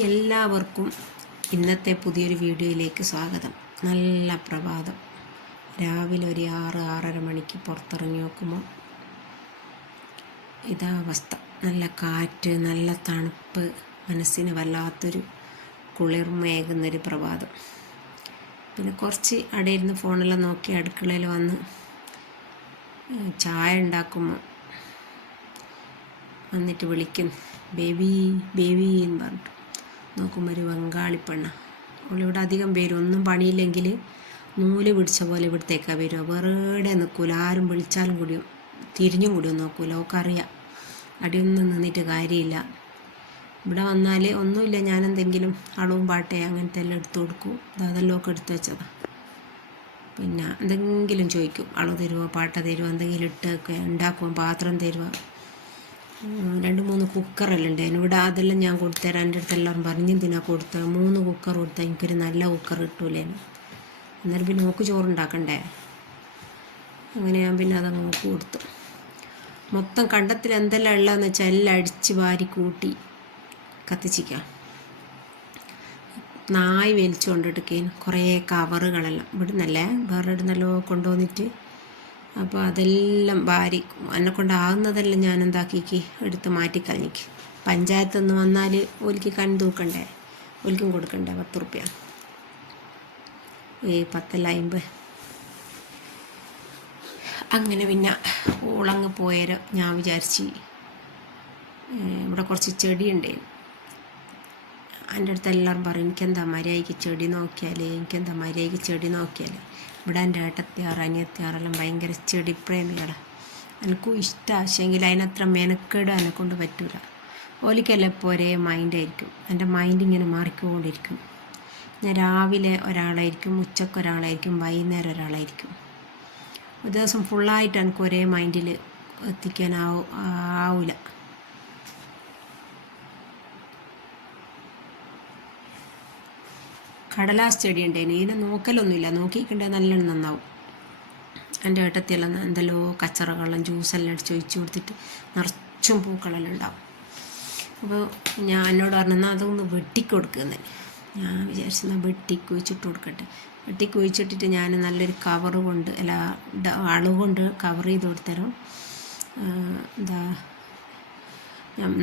എല്ലാവർക്കും ഇന്നത്തെ പുതിയൊരു വീഡിയോയിലേക്ക് സ്വാഗതം. നല്ല പ്രഭാതം. രാവിലെ ഒരു 6-6:30 മണിക്ക് പുറത്തിറങ്ങി നോക്കുമ്പോൾ ഇതാ അവസ്ഥ. നല്ല കാറ്റ്, നല്ല തണുപ്പ്, മനസ്സിന് വല്ലാത്തൊരു കുളിർമയേകുന്നൊരു പ്രഭാതം. പിന്നെ കുറച്ച് അവിടെ ഇരുന്ന് ഫോണെല്ലാം നോക്കി അടുക്കളയിൽ വന്ന് ചായ ഉണ്ടാക്കുമ്പോൾ വന്നിട്ട് വിളിക്കും, ബേബി ബേബി എന്ന് പറഞ്ഞിട്ട്. നോക്കുമ്പോൾ ഒരു ബംഗാളി പെണ്ണ. അവളിവിടെ അധികം പേരും ഒന്നും പണിയില്ലെങ്കിൽ നൂല് പിടിച്ച പോലെ ഇവിടത്തേക്കാണ് വരിക. വെറുതെ നിൽക്കൂല, ആരും വിളിച്ചാലും കൂടിയും തിരിഞ്ഞും കൂടിയും നോക്കൂല. അവൾക്കറിയാം അടിയൊന്നും നിന്നിട്ട് കാര്യമില്ല. ഇവിടെ വന്നാൽ ഒന്നുമില്ല, ഞാനെന്തെങ്കിലും അളവും പാട്ടേ അങ്ങനത്തെ എല്ലാം എടുത്തു കൊടുക്കും. അതെല്ലാം ഒക്കെ എടുത്തു വെച്ചതാണ്. പിന്നെ എന്തെങ്കിലും ചോദിക്കും, അളവ് തരുമോ, പാട്ട തരുമോ, എന്തെങ്കിലും ഇട്ടൊക്കെ ഉണ്ടാക്കുമോ, പാത്രം തരുമോ. 2-3 കുക്കറെല്ലാം ഉണ്ട് ഇവിടെ. അതെല്ലാം ഞാൻ കൊടുത്തരാം. എൻ്റെ അടുത്ത് എല്ലാവരും പറഞ്ഞെന്തിനാ കൊടുത്തത്, 3 കുക്കർ കൊടുത്താൽ എനിക്കൊരു നല്ല കുക്കർ കിട്ടൂലേന്ന്. എന്നാലും പിന്നെ നോക്ക് ചോറുണ്ടാക്കണ്ടേ. അങ്ങനെ ഞാൻ പിന്നെ അതങ്ങ് നോക്ക് കൊടുത്തു. മൊത്തം കണ്ടത്തിൽ എന്തെല്ലാം ഉള്ളതെന്ന് വെച്ചാൽ എല്ലാം അടിച്ച് വാരി കൂട്ടി കത്തിച്ചിക്കാം. നായ് വലിച്ചു കൊണ്ടിട്ടൊക്കെയാണ് കുറേ കവറുകളെല്ലാം ഇവിടുന്നല്ലേ വേറെ ഇടുന്നല്ലോ കൊണ്ടുവന്നിട്ട്. അപ്പോൾ അതെല്ലാം വാരി എന്നെക്കൊണ്ടാകുന്നതെല്ലാം ഞാൻ എന്താക്കിക്ക് എടുത്ത് മാറ്റിക്കളഞ്ഞിക്ക്. പഞ്ചായത്തിൽ നിന്ന് വന്നാൽ ഓലിക്ക് കൺ തൂക്കണ്ടേ, ഓലിക്കും കൊടുക്കണ്ടേ 10 റുപ്യ. 10-50. അങ്ങനെ പിന്നെ ഓളങ്ങ് പോയാലോ ഞാൻ വിചാരിച്ച് ഇവിടെ കുറച്ച് ചെടിയുണ്ടായിരുന്നു. എൻ്റെ അടുത്ത് എല്ലാവരും പറയും, എനിക്കെന്താ മര്യാദയ്ക്ക് ചെടി നോക്കിയാലേ, എനിക്കെന്താ മര്യാദയ്ക്ക് ചെടി നോക്കിയാലേ. ഇവിടെ എൻ്റെ ഏട്ടത്തിയാറ് അനിയത്തിയാറെല്ലാം ഭയങ്കര ചെടി പ്രേമികളാണ്. എനിക്കും ഇഷ്ടമാണ്, പക്ഷേങ്കിൽ അതിനത്ര മെനക്കേട് എന്നെക്കൊണ്ട് പറ്റൂല. ഓലിക്കെല്ലാം ഇപ്പോൾ ഒരേ മൈൻഡായിരിക്കും. എൻ്റെ മൈൻഡ് ഇങ്ങനെ മാറിക്കൊണ്ടിരിക്കും. ഞാൻ രാവിലെ ഒരാളായിരിക്കും, ഉച്ചക്ക് ഒരാളായിരിക്കും, വൈകുന്നേരം ഒരാളായിരിക്കും. ഒരു ദിവസം ഫുള്ളായിട്ട് എനിക്ക് ഒരേ മൈൻഡിൽ എത്തിക്കാനാവില്ല. കടലാസ് ചെടി ഉണ്ടായിരുന്നു. ഇതിനെ നോക്കലൊന്നുമില്ല, നോക്കിയിട്ടുണ്ടെങ്കിൽ നല്ലോണം നന്നാവും. എൻ്റെ ഏട്ടത്തിയെല്ലാം എന്തെല്ലോ കച്ചറകളെല്ലാം ജ്യൂസെല്ലാം അടിച്ച് ഒഴിച്ച് കൊടുത്തിട്ട് നിറച്ചും പൂക്കളെല്ലാം ഉണ്ടാവും. അപ്പോൾ ഞാൻ എന്നോട് പറഞ്ഞാൽ അതൊന്ന് വെട്ടിക്കൊടുക്കുന്നത്. ഞാൻ വിചാരിച്ചെന്നാൽ വെട്ടിക്കുഴിച്ചിട്ട് കൊടുക്കട്ടെ. വെട്ടിക്കുഴിച്ചിട്ടിട്ട് ഞാൻ നല്ലൊരു കവറ് കൊണ്ട് അളവ് കൊണ്ട് കവർ ചെയ്ത് കൊടുത്തരും.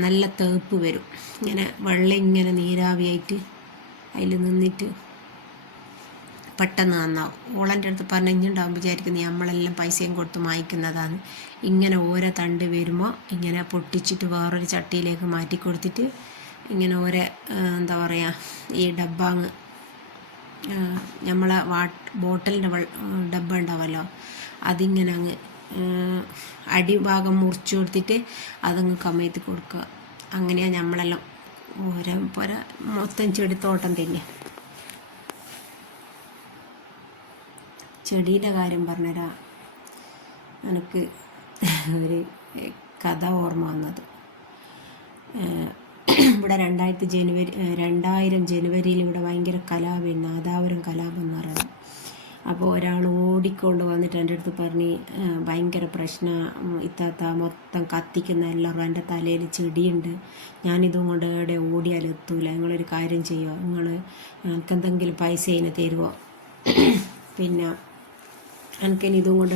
നല്ല തേപ്പ് വരും. ഇങ്ങനെ വെള്ളം ഇങ്ങനെ നീരാവിയായിട്ട് അതിൽ നിന്നിട്ട് പെട്ടെന്ന് നന്നാവും. ഓളൻ്റെ അടുത്ത് പറഞ്ഞിട്ടുണ്ടാവും വിചാരിക്കുന്നത് നമ്മളെല്ലാം പൈസയും കൊടുത്ത് വാങ്ങിക്കുന്നതാണ്. ഇങ്ങനെ ഓരോ തണ്ട് വരുമ്പോൾ ഇങ്ങനെ പൊട്ടിച്ചിട്ട് വേറൊരു ചട്ടിയിലേക്ക് മാറ്റി കൊടുത്തിട്ട് ഇങ്ങനെ ഓരോ എന്താ പറയുക, ഈ ഡബ്ബാങ്ങ് നമ്മളെ ബോട്ടലിൻ്റെ ഡബ്ബ ഉണ്ടാവുമല്ലോ, അതിങ്ങനെ അങ്ങ് അടിഭാഗം മുറിച്ച് കൊടുത്തിട്ട് അതങ്ങ് കമഴ്ത്തി കൊടുക്കുക. അങ്ങനെയാണ് നമ്മളെല്ലാം ഓരോ മൊത്തം ചെടിത്തോട്ടം തന്നെ. ചെടിയുടെ കാര്യം പറഞ്ഞുതരാം. എനിക്ക് ഒരു കഥ ഓർമ്മ വന്നത്. ഇവിടെ 2000 ജനുവരിയിൽ ഇവിടെ ഭയങ്കര കലാപം, നാദാപുരം കലാപം എന്ന് പറയുന്നത്. അപ്പോൾ ഒരാൾ ഓടിക്കൊണ്ട് വന്നിട്ട് എൻ്റെ അടുത്ത് പറഞ്ഞ്, ഭയങ്കര പ്രശ്നം ഇത്താത്ത, മൊത്തം കത്തിക്കുന്ന എല്ലാവരും എൻ്റെ തലയിൽ ചെടിയുണ്ട്, ഞാനിതും കൊണ്ട് എവിടെ ഓടിയാലും എത്തൂല, നിങ്ങളൊരു കാര്യം ചെയ്യുമോ, എനിക്കെന്തെങ്കിലും പൈസ അതിന് തരുമോ, പിന്നെ എനിക്കിനി ഇതും കൊണ്ട്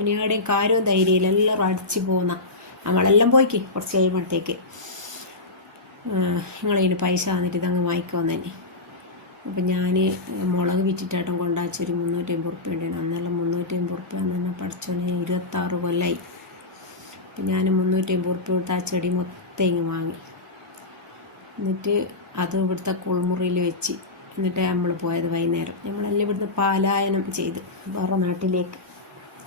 ഇനി എവിടെയും കാര്യവും ധൈര്യമില്ല, എല്ലാവരും അടിച്ച് പോകുന്ന നമ്മളെല്ലാം പോയിക്ക് കുറച്ച് കഴിയുമ്പോഴത്തേക്ക് നിങ്ങളതിന് പൈസ വന്നിട്ട് ഇതങ്ങ് വാങ്ങിക്കുമെന്നെ. അപ്പം ഞാൻ മുളക് വിറ്റിട്ടായിട്ടും കൊണ്ടാച്ചൊരു 350 റുപ്യ ഉണ്ടായിരുന്നു. അന്നെല്ലാം 350 റുപ്യ എന്ന് പറഞ്ഞാൽ പഠിച്ചോനെ 26 കൊല്ലമായി. അപ്പം ഞാൻ 350 റുപ്യ കൊടുത്ത് ആ ചെടി മൊത്തം ഇങ്ങ് വാങ്ങി. എന്നിട്ട് അത് ഇവിടുത്തെ കുളിമുറിയിൽ വെച്ച്, എന്നിട്ട് നമ്മൾ പോയത് വൈകുന്നേരം. നമ്മളെല്ലാം ഇവിടുന്ന് പലായനം ചെയ്ത് വേറെ നാട്ടിലേക്ക്,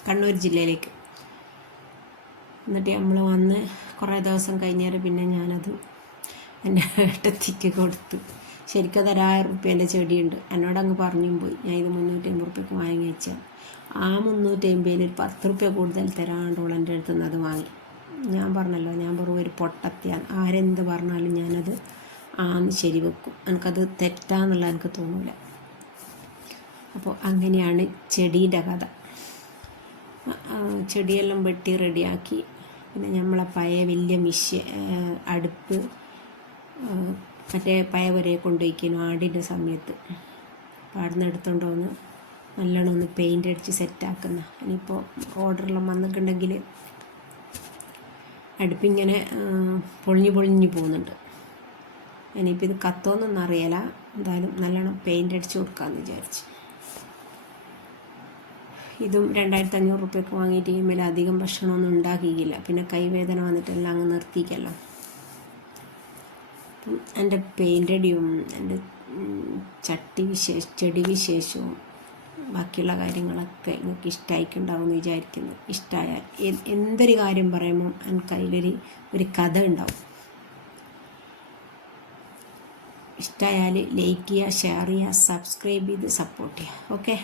കണ്ണൂർ ജില്ലയിലേക്ക്. എന്നിട്ട് നമ്മൾ വന്ന് കുറേ ദിവസം കഴിഞ്ഞേരം പിന്നെ ഞാനത് എൻ്റെ ഏട്ടത്തിക്ക് കൊടുത്തു. ശരിക്കും അത് 1000 റുപ്യേൻ്റെ ചെടിയുണ്ട്. എന്നോടങ്ങ് പറഞ്ഞും പോയി, ഞാൻ ഇത് 350 റുപ്യക്ക് വാങ്ങി വെച്ചാൽ. ആ 350-ൽ 10 റുപ്യ കൂടുതൽ തരാണ്ടോളം എൻ്റെ അടുത്ത് നിന്ന് അത് വാങ്ങി. ഞാൻ പറഞ്ഞല്ലോ, ഞാൻ വെറും ഒരു പൊട്ടത്തിയാണ്. ആരെന്ത് പറഞ്ഞാലും ഞാനത് ശരി വെക്കും. എനിക്കത് തെറ്റാന്നുള്ള എനിക്ക് തോന്നില്ല. അപ്പോൾ അങ്ങനെയാണ് ചെടീൻ്റെ കഥ. ചെടിയെല്ലാം വെട്ടി റെഡിയാക്കി. പിന്നെ നമ്മളെ പഴയ വലിയ അടുപ്പ് മറ്റേ പഴവരെ കൊണ്ടുപോയിക്കുന്നു ആടിൻ്റെ സമയത്ത്. അപ്പോൾ അവിടെ നിന്ന് എടുത്തുകൊണ്ട് വന്ന് നല്ലോണം ഒന്ന് പെയിൻ്റ് അടിച്ച് സെറ്റാക്കുന്ന. ഇനിയിപ്പോൾ ഓർഡറെല്ലാം വന്നിട്ടുണ്ടെങ്കിൽ അടുപ്പിങ്ങനെ പൊളിഞ്ഞു പോകുന്നുണ്ട്. ഇനിയിപ്പോൾ ഇത് കത്തോന്നൊന്നും അറിയില്ല. എന്തായാലും നല്ലോണം പെയിൻ്റ് അടിച്ച് കൊടുക്കാമെന്ന് വിചാരിച്ച്. ഇതും 2500 റുപ്യക്ക് വാങ്ങിയിട്ട് ഇനിമേൽ അധികം ഭക്ഷണമൊന്നും ഉണ്ടാക്കിയില്ല. പിന്നെ കൈവേദന വന്നിട്ടെല്ലാം അങ്ങ് നിർത്തിക്കല്ലോ. അപ്പം എൻ്റെ പെയിൻ്റടിയും എൻ്റെ ചെടി വിശേഷവും ബാക്കിയുള്ള കാര്യങ്ങളൊക്കെ നിങ്ങൾക്ക് ഇഷ്ടമായിട്ടുണ്ടാവുമെന്ന് വിചാരിക്കുന്നു. ഇഷ്ടമായാൽ എന്തൊരു കാര്യം പറയുമ്പോൾ എനിക്ക് അതിലൊരു കഥ ഉണ്ടാവും. ഇഷ്ടമായാൽ ലൈക്ക് ചെയ്യുക, ഷെയർ ചെയ്യുക, സബ്സ്ക്രൈബ് ചെയ്ത് സപ്പോർട്ട് ചെയ്യുക. ഓക്കെ.